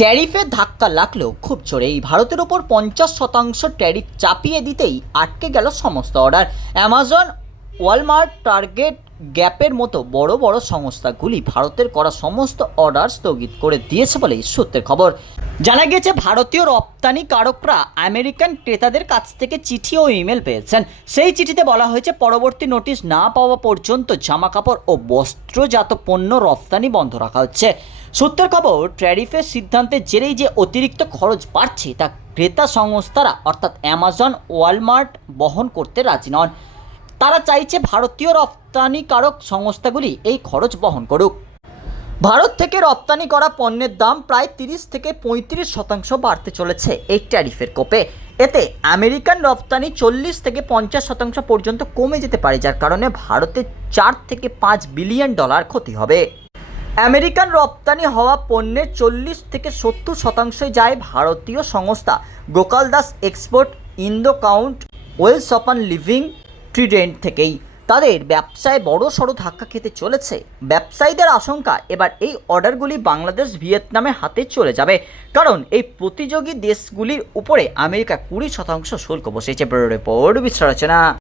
ট্যারিফের ধাক্কা লাগলেও খুব জোরেই ভারতের ওপর পঞ্চাশ শতাংশ ট্যারিফ চাপিয়ে দিতেই আটকে গেল সমস্ত অর্ডার। অ্যামাজন ওয়ালমার্ট, টার্গেট গ্যাপের মতো বড় বড় সংস্থাগুলি ভারতের করা সমস্ত অর্ডার স্থগিত করে দিয়েছে বলেই সূত্রের খবর। জানা গেছে ভারতীয় রপ্তানিকারকরা আমেরিকান ক্রেতাদের কাছ থেকে চিঠি ও ইমেল পেয়েছেন। সেই চিঠিতে বলা হয়েছে, পরবর্তী নোটিশ না পাওয়া পর্যন্ত জামাকাপড় ও বস্ত্রজাত পণ্য রপ্তানি বন্ধ রাখা হচ্ছে। সূত্রের খবর, ট্যারিফের সিদ্ধান্তের জেরেই যে অতিরিক্ত খরচ বাড়ছে, তা ক্রেতা সংস্থারা, অর্থাৎ অ্যামাজন, ওয়ালমার্ট, বহন করতে রাজি নন। তারা চাইছে ভারতীয় রপ্তানিকারক সংস্থাগুলি এই খরচ বহন করুক। ভারত থেকে রপ্তানি করা পণ্যের দাম প্রায় তিরিশ থেকে পঁয়ত্রিশ শতাংশ বাড়তে চলেছে এই ট্যারিফের কোপে। এতে আমেরিকান রপ্তানি চল্লিশ থেকে পঞ্চাশ শতাংশ পর্যন্ত কমে যেতে পারে, যার কারণে ভারতের চার থেকে পাঁচ বিলিয়ন ডলার ক্ষতি হবে। আমেরিকান রপ্তানি হওয়া পণ্যের চল্লিশ থেকে সত্তর শতাংশই যায় ভারতীয় সংস্থা Gopal Das export, Indo Count, Welspun living Trident থেকেই। তাদের ব্যবসায় বড় সড়ো ধাক্কা খেতে চলেছে। ব্যবসায়ীদের আশঙ্কা, এবার এই অর্ডারগুলি বাংলাদেশ ভিয়েতনামের হাতে চলে যাবে। কারণ, এই প্রতিযোগী দেশগুলির উপরে আমেরিকা কুড়ি শতাংশ শুল্ক বসেছে। Bureau report বিশ্লেষণা